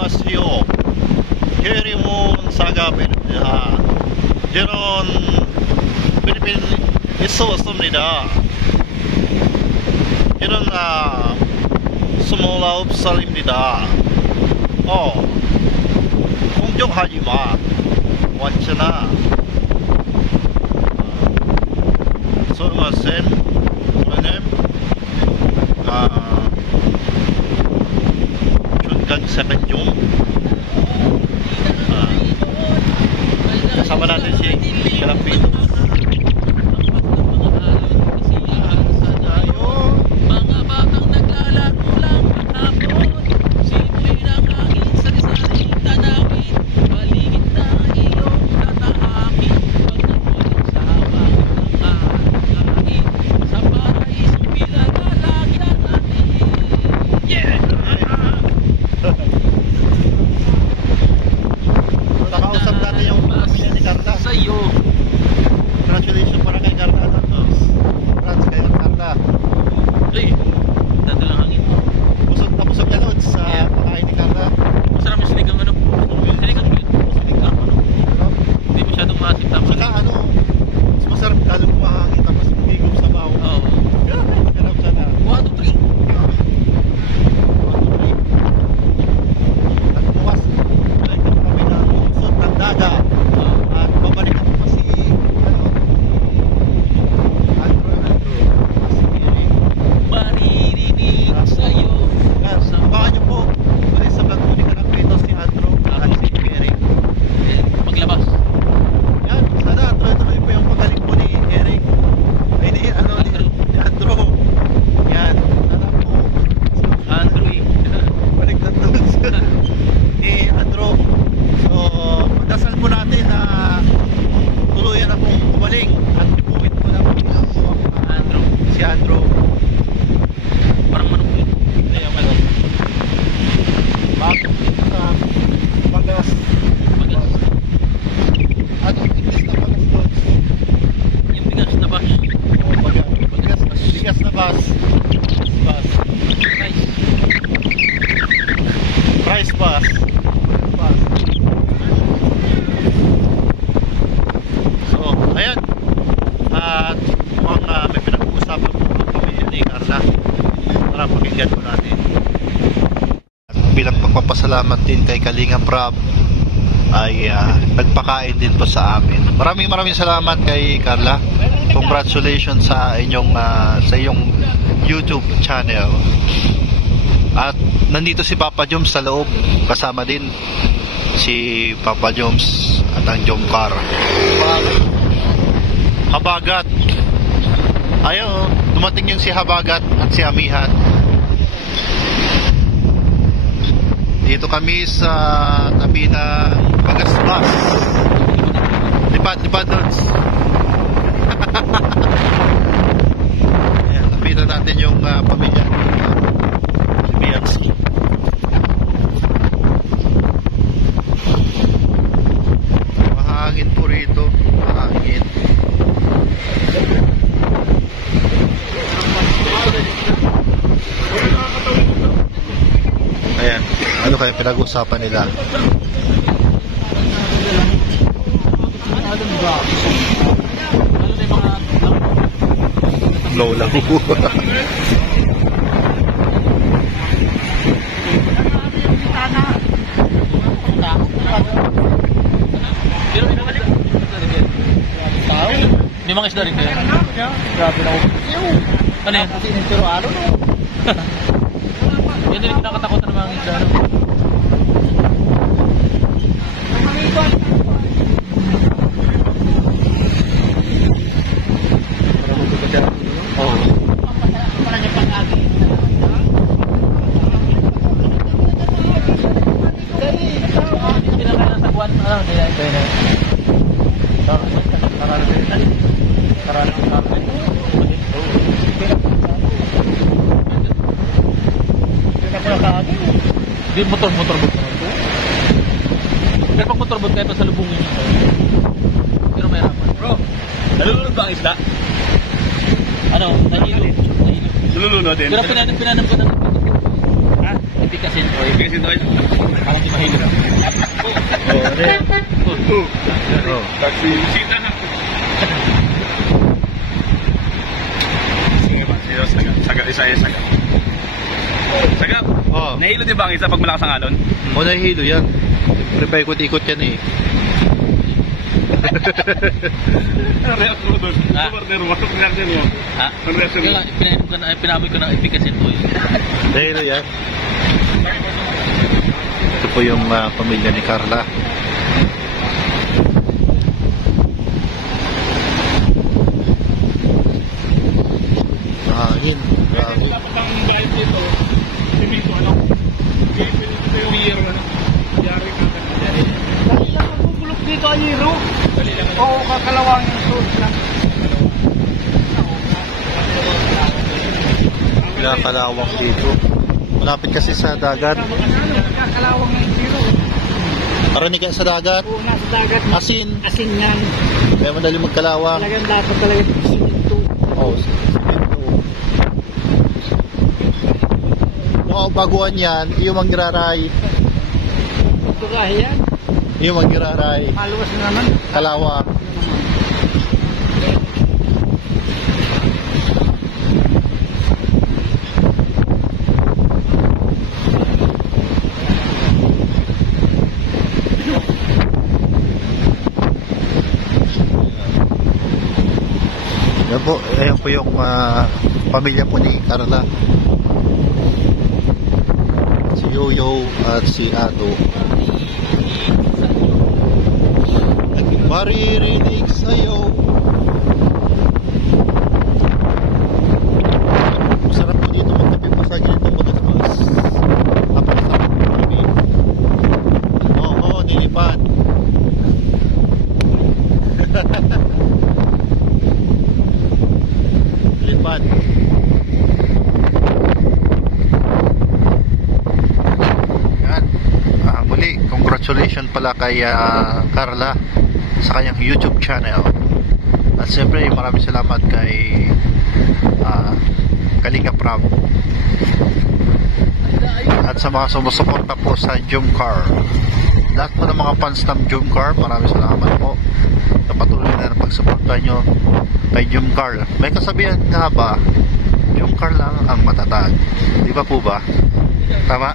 안녕하세요. 해리몬 사가입니다. 저는 필리핀에서 왔습니다. 저는 29살입니다. 공격하지마. 왔잖아. 소마센 오늘 Jungang 7 kasama natin si Kalapito. Mga batang naglalaro lang maghapon, simple lang hangin sa saring tanawin, paligid na iyong tatahakin, pag nagwalang sa hawak ng ahit, sa paraisong pinalalagyan natin. Yeah! Nakausap natin yung pamilya ni Carla. Sa'yo. Congratulations para kay Carla. Congrats kay Carla. Ay, dadalang hangin. Busog na busog niya Lods sa pakain ni Carla. Masarap yung sinigang ano? Sinigang yun? Sinigang ano? Hindi masyadong maasim tapos. Saka mas masarap lalo kumahangin tapos higop sa baho. Oo. Grabe, masarap sana. 1, 2, 3. Nagbukas. Balik na kami ng usod ng dagat. At babalik ako pa si Andrew. Si Miri. Maririnig sa'yo. Guys, abangan nyo po. Ulit sa vlog po ni Kalapito si Andrew at si Miri. Maglabas. Yan, sana tuloy-tuloy po yung pagaling po ni Eric. Ay, ni Andrew. Yan, sana po. Andrew. Balik na doon ni Andrew. So, magdasal po natin na tuluyan akong kumaling at ipuwit po na po Andrew. si Andrew. Parang manok yun. Hindi yung manok. Bakit sa Bagas Bagas. at bigas na Bagas Lods. Yung bigas na bash. Bigas na bus. Bus. Nice. Price bus. Bus. So, ayan. At mukhang may pinag-uusapan po ang pamilya ni Carla. Tara, pakinggan po natin. At bilang pagpapasalamat din kay Kalingap Rob ay nagpakain din po sa amin. Maraming salamat kay Carla. Congratulations sa inyong sa iyong YouTube channel. At nandito si Papa Joms sa loob, kasama din si Papa Joms at ang Jomcar. Habagat. Ayun, dumating yung si Habagat at si Amihat. Dito kami sa tabi ng Bagas Bus. Lipad Lods. Ayan, tapitan natin yung pamilya ni Bianski. Mahangin po rito. Mahangin. Ayan, ano kayo pinag-usapan nila? Low lang. May mga isda rin kaya? Grabe na ako. Ano yan? Pero ano no? Yan din yung kinakatakutan ng mga isda. Oo. Pinakain ng sagwan. Ano? Di motor-motor bot naman po. Pero pag motor-bot kayo, pasalubungin nyo. Pero may harapan. Bro, nalulunod ba ang isda? Ano? Nahilo. Nalulunod din. Pero pinanam ko na ng Ha? hindi Ipikasin ko. Ipikasin ko. Parang di mahilo. Oh, ano yan? Oh. Taxi. Sita na. Sige ba? Saga. Isa. Saga. Oh. Nahilo di ba ang isa pag malakas ang alon? O nahihilo yan. Siyempre pa ikot-ikot yan eh. Ano reaction mo doon? Ah. Ano reaction mo? Ha? Ano reaction mo? Pinamoy ko ng ipikasin ko. Nahihilo yan. Ito po yung pamilya ni Carla. Hangin. Grabe. Dapat ang guide dito, dito ano? Dito yung year ano? Yari ka ka. Dali lang magbubulok dito ang yero. Dali lang. Oo, kakalawang yung suot lang. Pinakalawang dito. Malapit kasi sa dagat. Kakalawang ng zero. Paranig ka sa dagat. Oo, nasa dagat. Asin. Asin yan. Kaya madali magkalawang. Talagang dapat talaga siminto. Oh, no, baguhan yan, yung manggiraray. Pagtugahe yan. Yung manggiraray. Maluwas na naman. Kalawang. Ayan po yung pamilya po ni Carla. Si Yoyo at si Ato. Maririnig sa'yo. Sarap po dito magkape pa sa ganitong magatabas. Napakasarap po kami. Oo, nilipad. Lipad. Yan. Muli, congratulations pala kay Carla sa kanyang YouTube channel. At siyempre maraming salamat kay Kalinga Prab at sa mga sumusuporta po sa Jumcar. Lahat po ng mga fans ng Jumcar, maraming salamat po sa patuloy na pagsuporta nyo kay Jumcar. May kasabihan nga ba, Jumcar lang ang matatag, di ba po ba? Tama?